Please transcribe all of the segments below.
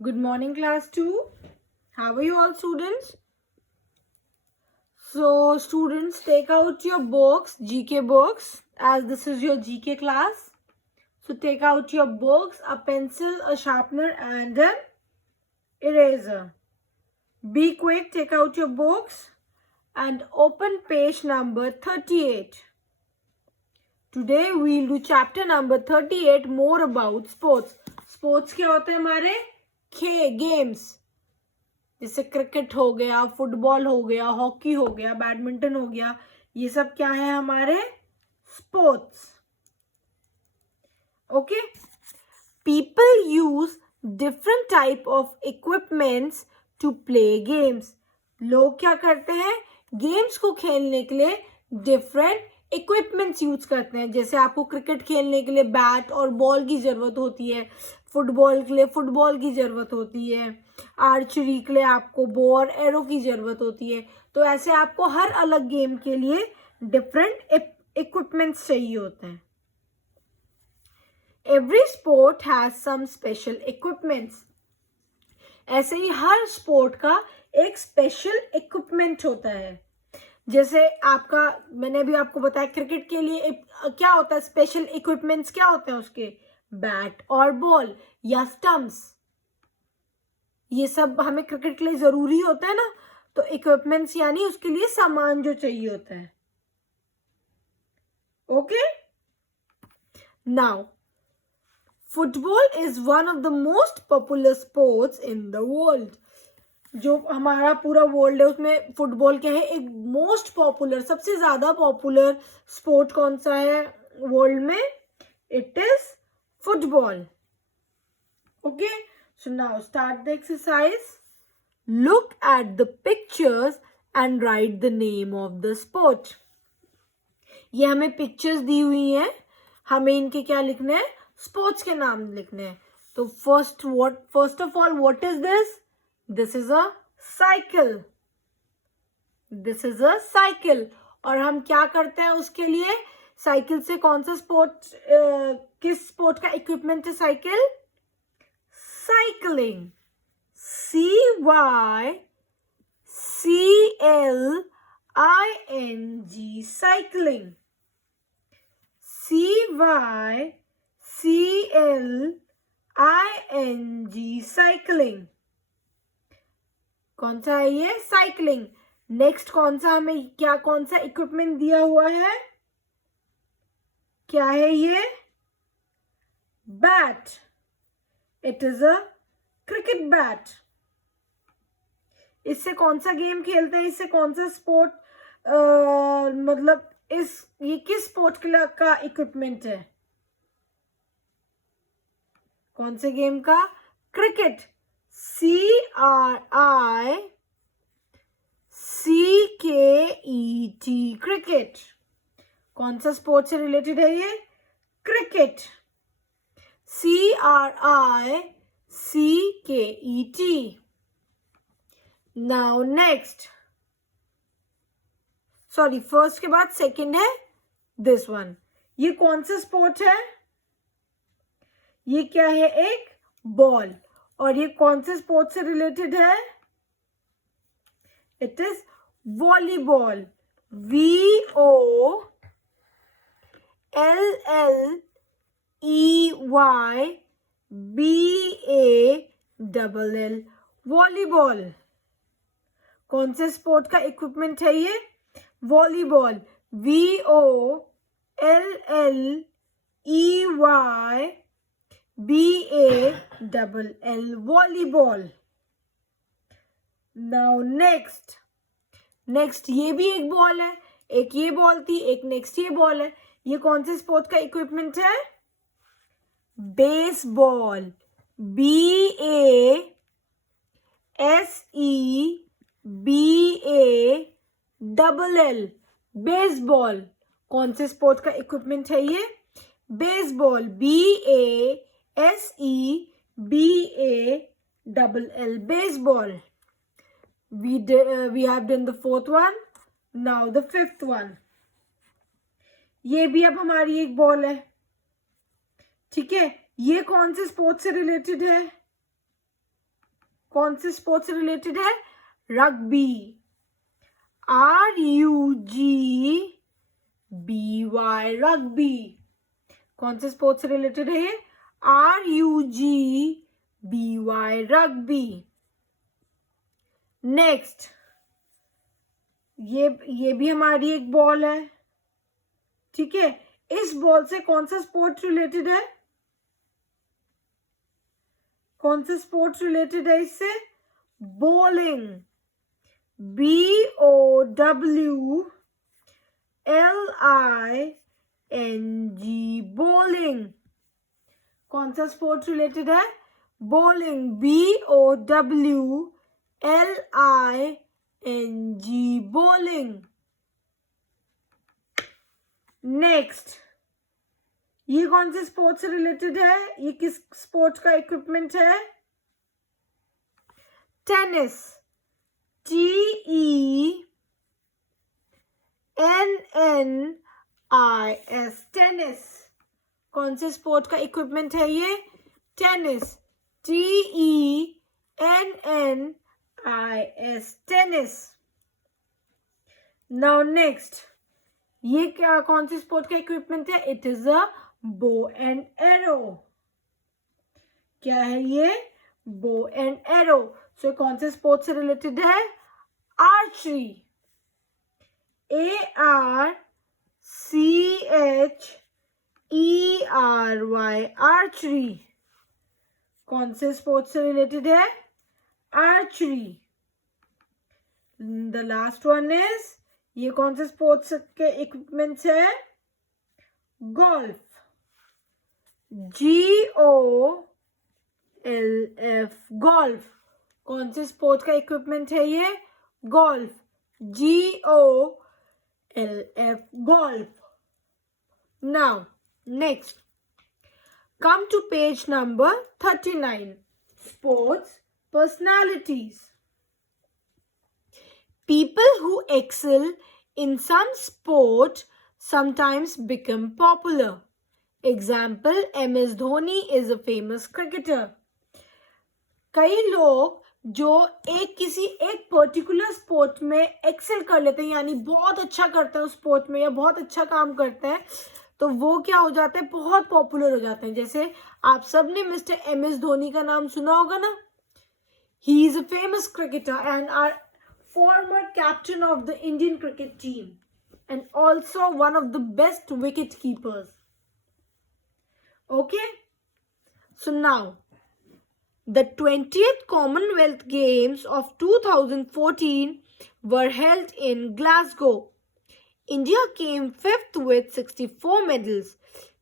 Good morning, class 2. How are you all, students? So, students, take out your books, GK books, as this is your GK class. So, take out your books, a pencil, a sharpener, and an eraser. Be quick, take out your books and open page number 38. Today, we'll do chapter number 38, more about sports. Sports क्या होते हैं हमारे? Games, जैसे cricket हो गया, football हो गया, hockey हो गया, बैडमिंटन हो गया, ये सब क्या है हमारे? Sports. Okay. People use different type of equipments to play games. लोग क्या करते हैं? गेम्स को खेलने के लिए डिफरेंट इक्विपमेंट्स यूज करते हैं. जैसे आपको क्रिकेट खेलने के लिए बैट और बॉल की जरूरत होती है, फुटबॉल के लिए फुटबॉल की जरूरत होती है, आर्चरी के लिए आपको बो और एरो की जरूरत होती है. तो ऐसे आपको हर अलग गेम के लिए डिफरेंट इक्विपमेंट्स चाहिए होते हैं. Every sport has some special equipments. ऐसे ही हर स्पोर्ट का एक स्पेशल इक्विपमेंट होता है. जैसे आपका, मैंने भी आपको बताया, क्रिकेट के लिए क्या होता है? स्पेशल इक्विपमेंट्स क्या होते हैं उसके? बैट और बॉल या स्टंप्स. ये सब हमें क्रिकेट के लिए जरूरी होता है ना. तो इक्विपमेंट्स यानी उसके लिए सामान जो चाहिए होता है. Okay. Now, football is one of the most popular sports in the world. जो हमारा पूरा वर्ल्ड है उसमें फुटबॉल क्या है? एक मोस्ट पॉपुलर, सबसे ज्यादा पॉपुलर स्पोर्ट कौन सा है वर्ल्ड में? It is football. Okay. So now start the exercise. Look at the pictures and right the name of the sport. ये हमें पिक्चर्स दी हुई हैं, हमें इनके क्या लिखने हैं? स्पोर्ट्स के नाम लिखने हैं. तो first of all, what is this? This is a cycle. This is a cycle. और हम क्या करते हैं उसके लिए? साइकिल से कौन सा स्पोर्ट, किस स्पोर्ट का इक्विपमेंट है cycle? Cycling. CYCLING. Cycling. CYCLING. Cycling. कौन सा है ये? साइकिलिंग. नेक्स्ट कौन सा हमें क्या, कौन सा इक्विपमेंट दिया हुआ है? क्या है ये? Bat. It is a cricket bat. इससे कौन सा गेम खेलते हैं? इससे कौन सा स्पोर्ट, मतलब ये किस स्पोर्ट का इक्विपमेंट है? कौन से गेम का? क्रिकेट. CRICKET. क्रिकेट. कौन सा स्पोर्ट से रिलेटेड है ये? Cricket. CRICKET. Now next, sorry, first के बाद सेकंड है दिस वन. ये कौन सा स्पोर्ट है? ये क्या है? एक बॉल. और ये कौन से स्पोर्ट से रिलेटेड है? It is volleyball. VOLLEYBALL. Volleyball. कौन से स्पोर्ट का इक्विपमेंट है ये? Volleyball. VOLLEYBALL. Volleyball. Now next, ये भी एक बॉल है. एक ये बॉल थी, एक नेक्स्ट ये बॉल है. ये कौन से स्पोर्ट का इक्विपमेंट है? बेसबॉल. BASEBALL. बेसबॉल. कौन से स्पोर्ट का इक्विपमेंट है ये? Baseball. BASEBALL. Baseball. We have done the fourth one. Now the fifth one. ये भी अब हमारी एक बॉल है. ठीक है. ये कौन से स्पोर्ट्स से रिलेटेड है? कौन से स्पोर्ट्स से रिलेटेड है? Rugby, RUGBY, rugby. कौन से स्पोर्ट्स से रिलेटेड है ये? RUGBY, rugby. नेक्स्ट, ये भी हमारी एक बॉल है, ठीक है। इस बॉल से कौन सा स्पोर्ट रिलेटेड है? कौन से स्पोर्ट रिलेटेड है इससे? Bowling, BOWLING, bowling. कौन सा स्पोर्ट रिलेटेड है? Bowling, BOWLING, bowling. नेक्स्ट, ये कौन से स्पोर्ट से रिलेटेड है? ये किस स्पोर्ट का इक्विपमेंट है? Tennis, TENNIS, tennis. कौन से स्पोर्ट का इक्विपमेंट है ये? Tennis, TENNIS, tennis. Now next, ये क्या, कौन सी स्पोर्ट का इक्विपमेंट है? It is a bow and arrow. क्या है ये? Bow and arrow. सो कौन से स्पोर्ट से रिलेटेड है? Archery, ARCHERY, archery. कौन से स्पोर्ट से रिलेटेड है? Archery. The last one is, ये कौन से स्पोर्ट्स के इक्विपमेंट्स है? Golf, GOLF, golf. कौन से स्पोर्ट का इक्विपमेंट है ये? Golf, GOLF, golf. Now next, come to page number 39, sports personalities. People who excel in some sport sometimes become popular. Example, MS Dhoni is a famous cricketer. कई लोग जो किसी एक पर्टिकुलर स्पोर्ट में Excel कर लेते हैं, यानी बहुत अच्छा करते हैं उस स्पोर्ट में या बहुत अच्छा काम करते हैं, तो वो क्या हो जाते हैं? बहुत पॉपुलर हो जाते हैं। जैसे आप सबने मिस्टर MS धोनी का नाम सुना होगा ना। He is a famous cricketer and are former captain of the Indian cricket team and also one of the best wicket keepers. Okay, so now the 20th Commonwealth Games of 2014 were held in Glasgow. India came fifth with 64 medals,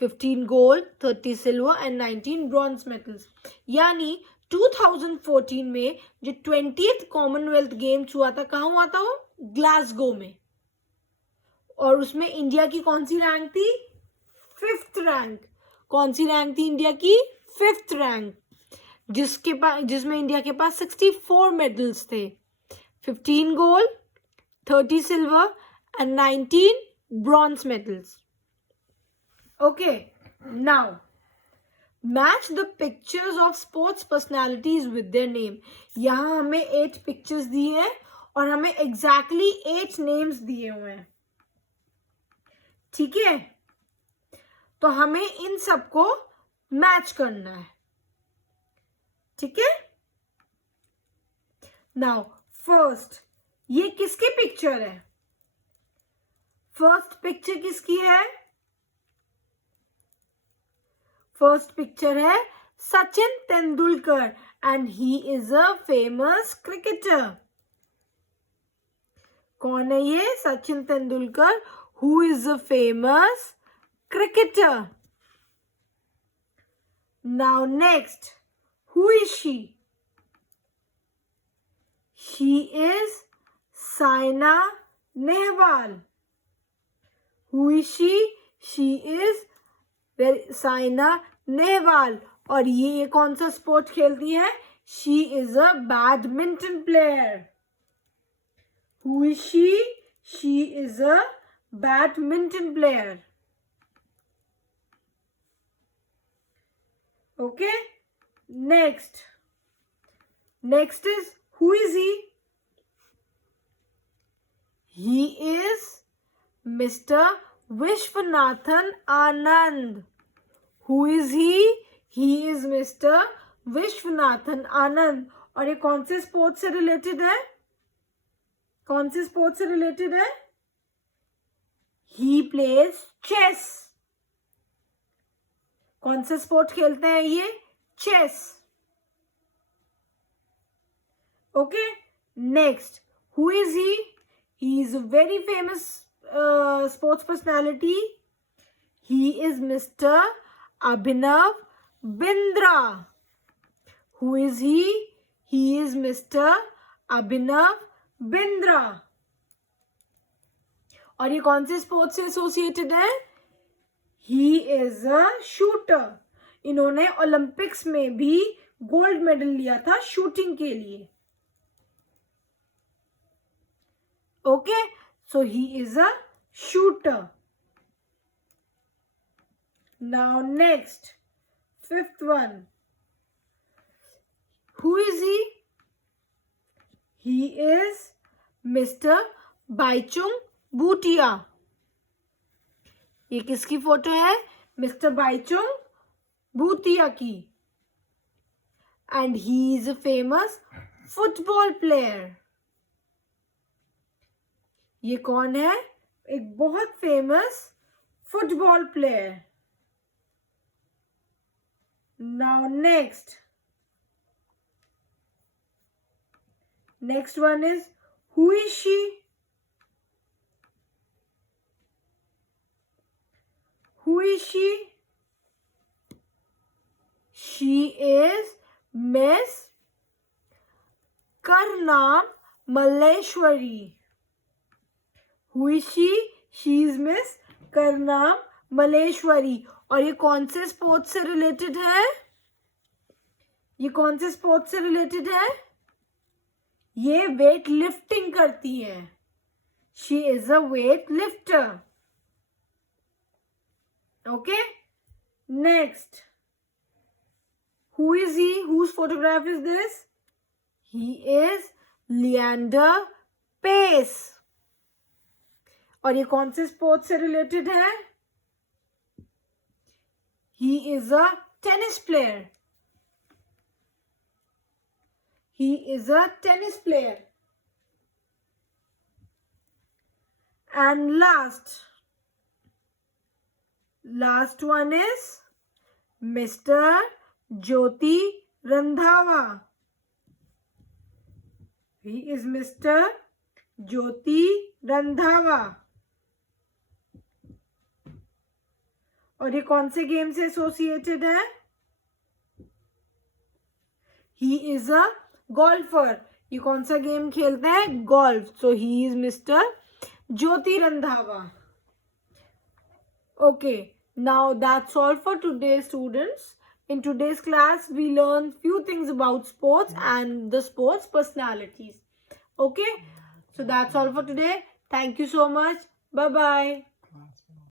15 gold, 30 silver and 19 bronze medals. यानी 2014 में जो 20th Commonwealth games हुआ था, कहाँ हुआ था वो? Glasgow में। और उसमें इंडिया की कौन सी रैंक थी? 5th rank. कौन सी रैंक थी इंडिया की? 5th रैंक, जिसमें इंडिया के पास 64 मेडल्स थे, 15 gold, 30 silver and 19 bronze medals. Okay, now match the pictures of sports personalities with their name. यहाँ हमें 8 पिक्चर्स दिए हैं और हमें exactly 8 names दिए हुए हैं, ठीक है। तो हमें इन सबको मैच करना है, ठीक है। नाउ फर्स्ट, ये किसकी पिक्चर है? फर्स्ट पिक्चर किसकी है? फर्स्ट पिक्चर है Sachin Tendulkar and he is a famous cricketer. कौन है ये? Sachin Tendulkar, who is a famous cricketer. Now next, who is she? She is Saina Nehwal. Who is she? She is Saina Nehwal. और ये कौन सा स्पोर्ट खेलती है? She is a badminton player. Who is she? She is a badminton player. Okay. Next, Next is, who is he? He is Mr. Vishwanathan Anand. Who is he? He is Mr. Vishwanathan Anand. और ये कौन से sport से related है? कौन से sport से related है? He plays chess. कौन से स्पोर्ट खेलते हैं ये? Chess. Okay, next, who is he? He is a very famous sports personality. He is mister Abhinav Bindra. Who is he? He is mister Abhinav Bindra. और ये कौन से स्पोर्ट्स से एसोसिएटेड है? He is a shooter. इन्होंने ओलंपिक्स में भी गोल्ड मेडल लिया था शूटिंग के लिए. Okay, so he is a shooter. Now next, fifth one, who is he? He is mister Bhaichung Bhutia. ये किसकी फोटो है? मिस्टर बाइचुंग भूटिया की. And he is a famous football player. ये कौन है? एक बहुत famous football player. Now next one is, who is she? Who is she? She is Miss Karnam Malleshwari. Who is she? She is Miss Karnam Malleshwari. और ये कौन से sports से रिलेटेड है? ये कौन से स्पोर्ट्स से रिलेटेड है? ये वेट लिफ्टिंग करती है. She is a weight lifter. Okay, next, who is he? Whose photograph is this? He is Leander Pace. और ये कौन से स्पोर्ट्स से रिलेटेड है? He is a tennis player. He is a tennis player. And last one is Mr. Jyoti Randhawa. He is Mr. Jyoti Randhawa. और ये कौन से गेम से एसोसिएटेड है? He is a golfer. ये कौन सा गेम खेलते हैं? Golf. So he is Mr. Jyoti Randhawa. Okay, now that's all for today, students. In today's class, we learned few things about sports and the sports personalities. Okay, so that's all for today. Thank you so much. Bye-bye.